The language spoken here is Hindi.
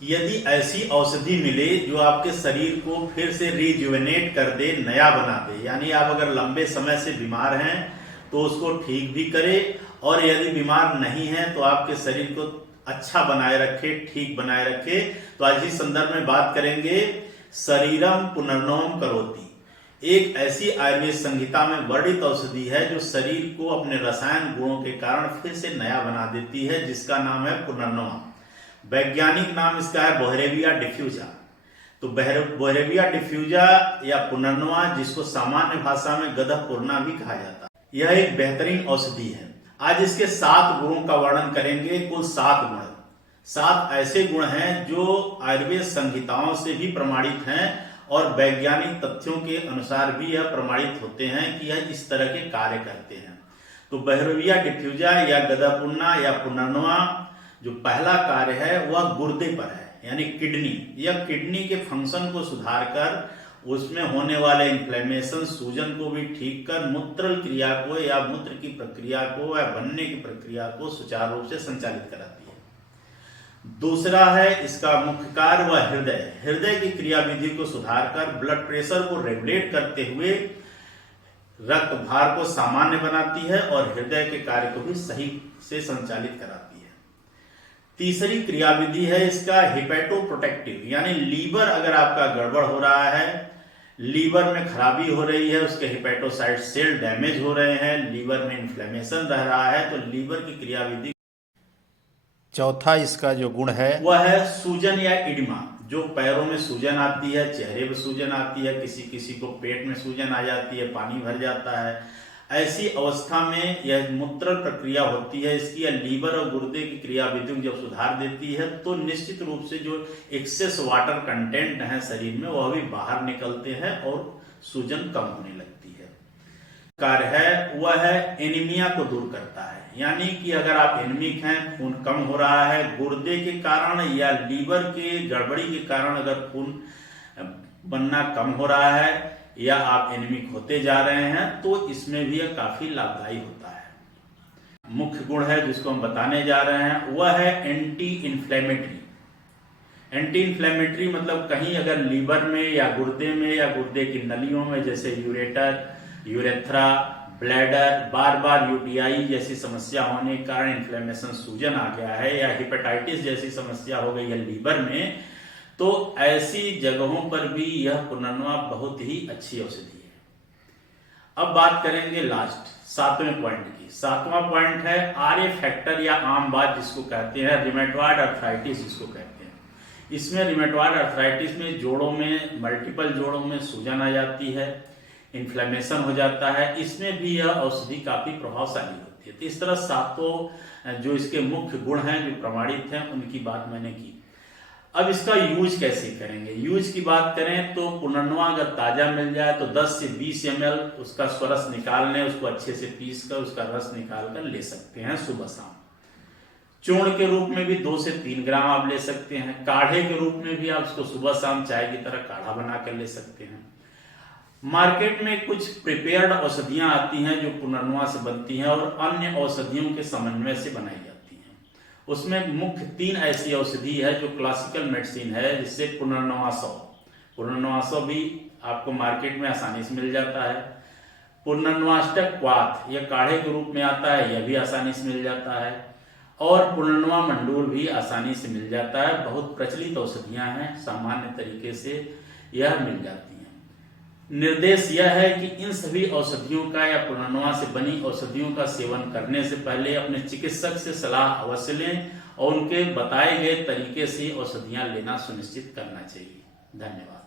यदि ऐसी औषधि मिले जो आपके शरीर को फिर से रिजुवेनेट कर दे, नया बना दे, यानी आप अगर लंबे समय से बीमार हैं तो उसको ठीक भी करे, और यदि बीमार नहीं है तो आपके शरीर को अच्छा बनाए रखे, ठीक बनाए रखे, तो आज इस संदर्भ में बात करेंगे शरीरम पुनर्नवम करोति। एक ऐसी आयुर्वेद संहिता में वर्णित औषधि है जो शरीर को अपने रसायन गुणों के कारण फिर से नया बना देती है, जिसका नाम है पुनर्नवा। वैज्ञानिक नाम इसका है बोहरेविया डिफ्यूजा। तो बोहरेविया डिफ्यूजा या पुनर्नवा, जिसको सामान्य भाषा में गधपूर्णा भी कहा जाता है, यह एक बेहतरीन औषधि है। आज इसके 7 गुणों का वर्णन करेंगे। कुल 7 गुण, 7 ऐसे गुण हैं जो आयुर्वेद संहिताओं से भी प्रमाणित हैं और वैज्ञानिक तथ्यों के अनुसार भी यह प्रमाणित होते हैं कि यह इस तरह के कार्य करते हैं। तो बोहरेविया डिफ्यूजा या गधपूर्णा या पुनर्नवा, जो पहला कार्य है वह गुर्दे पर है, यानी किडनी। यह किडनी के फंक्शन को सुधार कर उसमें होने वाले इन्फ्लेमेशन, सूजन को भी ठीक कर मूत्र क्रिया को या मूत्र की प्रक्रिया को या बनने की प्रक्रिया को सुचारू रूप से संचालित कराती है। दूसरा है इसका मुख्य कार्य वह हृदय की क्रिया विधि को सुधार कर ब्लड प्रेशर को रेगुलेट करते हुए रक्त भार को सामान्य बनाती है और हृदय के कार्य को भी सही से संचालित कराती है। तीसरी क्रिया विधि है इसका हिपेटोप्रोटेक्टिव, यानी लीवर अगर आपका गड़बड़ हो रहा है, लीवर में खराबी हो रही है, उसके हिपेटोसाइट सेल डैमेज हो रहे हैं, लीवर में इन्फ्लेमेशन रह रहा है, तो लीवर की क्रिया विधि। चौथा इसका जो गुण है वह है सूजन या इडिमा। जो पैरों में सूजन आती है, चेहरे में सूजन आती है, किसी किसी को पेट में सूजन आ जाती है, पानी भर जाता है, ऐसी अवस्था में यह मूत्र प्रक्रिया होती है इसकी, या लीवर और गुर्दे की क्रिया विधि जब सुधार देती है तो निश्चित रूप से जो एक्सेस वाटर कंटेंट है शरीर में वह भी बाहर निकलते हैं और सूजन कम होने लगती है। कार्य है वह है एनीमिया को दूर करता है, यानी कि अगर आप एनीमिक हैं, खून कम हो रहा है, गुर्दे के कारण या लीवर के गड़बड़ी के कारण अगर खून बनना कम हो रहा है या आप एनीमिक होते जा रहे हैं, तो इसमें भी यह काफी लाभदायी होता है। मुख्य गुण है जिसको हम बताने जा रहे हैं वह है एंटी इन्फ्लेमेटरी। एंटी इन्फ्लेमेटरी मतलब कहीं अगर लीवर में या गुर्दे की नलियों में, जैसे यूरेटर, यूरेथ्रा, ब्लैडर, बार बार यूटीआई जैसी समस्या होने के कारण इन्फ्लेमेशन, सूजन आ गया है, या हेपेटाइटिस जैसी समस्या हो गई है लीवर में, तो ऐसी जगहों पर भी यह पुनर्नवा बहुत ही अच्छी औषधि है। अब बात करेंगे लास्ट 7वें पॉइंट की। 7वां पॉइंट है आर्य फैक्टर या आम बात जिसको कहते हैं रिमेटॉइड अर्थराइटिस जिसको कहते हैं। इसमें रिमेटॉइड अर्थराइटिस में जोड़ों में, मल्टीपल जोड़ों में सूजन आ जाती है, इन्फ्लेमेशन हो जाता है, इसमें भी यह औषधि काफी प्रभावशाली होती है। तो इस तरह 7 जो इसके मुख्य गुण हैं जो प्रमाणित हैं उनकी बात मैंने की। अब इसका यूज कैसे करेंगे? यूज की बात करें तो पुनर्नवा अगर ताजा मिल जाए तो 10 से 20 ml उसका स्वरस निकाल लें, उसको अच्छे से पीस कर उसका रस निकाल कर ले सकते हैं सुबह शाम। चूर्ण के रूप में भी 2 से 3 ग्राम आप ले सकते हैं। काढ़े के रूप में भी आप उसको सुबह शाम चाय की तरह काढ़ा बनाकर ले सकते हैं। मार्केट में कुछ प्रिपेयर्ड औषधियां आती हैं जो पुनर्नवा से बनती हैं और अन्य औषधियों के समन्वय से बनाई जाती हैं। उसमें मुख्य 3 ऐसी औषधि है जो क्लासिकल मेडिसिन है, जिससे पुनर्नवा भी आपको मार्केट में आसानी से मिल जाता है। पुनर्नवाष्टक क्वाथ यह काढ़े के रूप में आता है, यह भी आसानी से मिल जाता है, और पुनर्नवा मंडूर भी आसानी से मिल जाता है। बहुत प्रचलित औषधियां हैं, सामान्य तरीके से यह मिल जाती हैं। निर्देश यह है कि इन सभी औषधियों का या पुनर्नवा से बनी औषधियों का सेवन करने से पहले अपने चिकित्सक से सलाह अवश्य लें और उनके बताए गए तरीके से औषधियां लेना सुनिश्चित करना चाहिए। धन्यवाद।